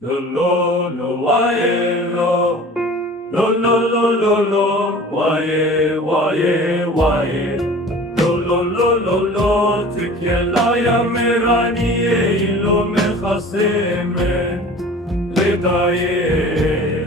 Lo lo lo waye lo, lo waye waye waye. Lo Türkiye ya meraniye lo mehaseme.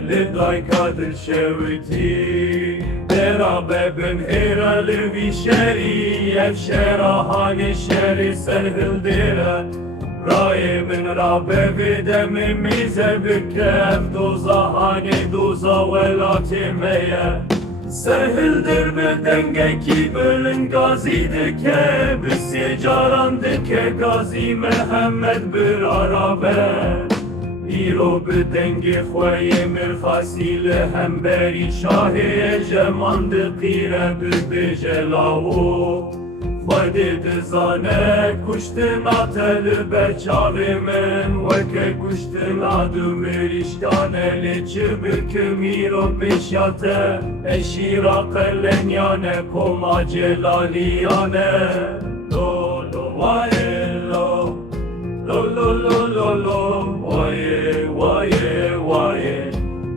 Leday kadir şevti. Beraber ben herali bir şeri, evşerahane şeri serhildire. Rahimin Rabbe videmimize bükef dozahane doza velatimeye. Sehildir bir denge ki bölün gazidike, büsye carandike gazi Mehmet bir arabe. İro bir denge khoye mir fasile hem beri şahiye cemandı qire bir bejelavu. Faydi dizane kuştun ateli beçarimin Veke kuştun adı meriştane Leçi bükümiro beşyate Eşira kellen yane koma celaliyane Lo lo vaye lo Lo vaye vaye vaye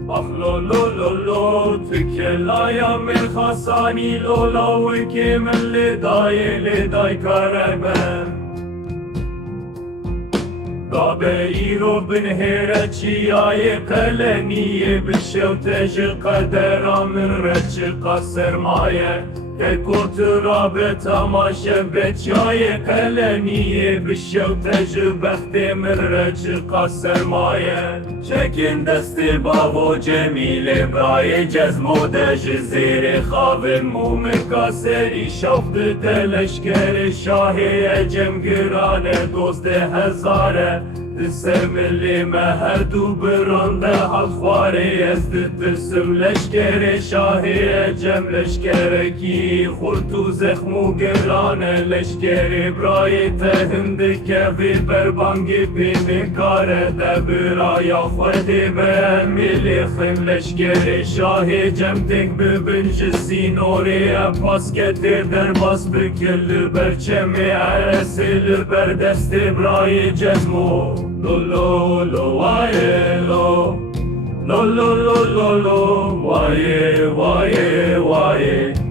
lo Türkiye ya mir khasani lo Wiki men leday kareben Gabe iro bin hereçi ay kaleniye bişevteci kader amir reçi kasermaye Kekotura tamaşe beçaye kaleniye bişevteci bektemir reçi kasermaye Çekin desti bavo cemile baye cezmodeji ziri khavin mume kaseri şafdı teleşkeri şahiye cemgirane dozde hezare Dissemilli mehedu birande halfari Ezditissim leşkeri şahiye cem leşkeri ki Khurtu zehmu girane leşkeri Brayi tehindike vi berbangi bini kare De biraya khvedi be milixin leşkeri Şahi cem tek bibinci sinoriye Pas getir derbas büküllü berçemi Eresil berdesti brayi cezmu Lo vaye lo Lo waye waye waye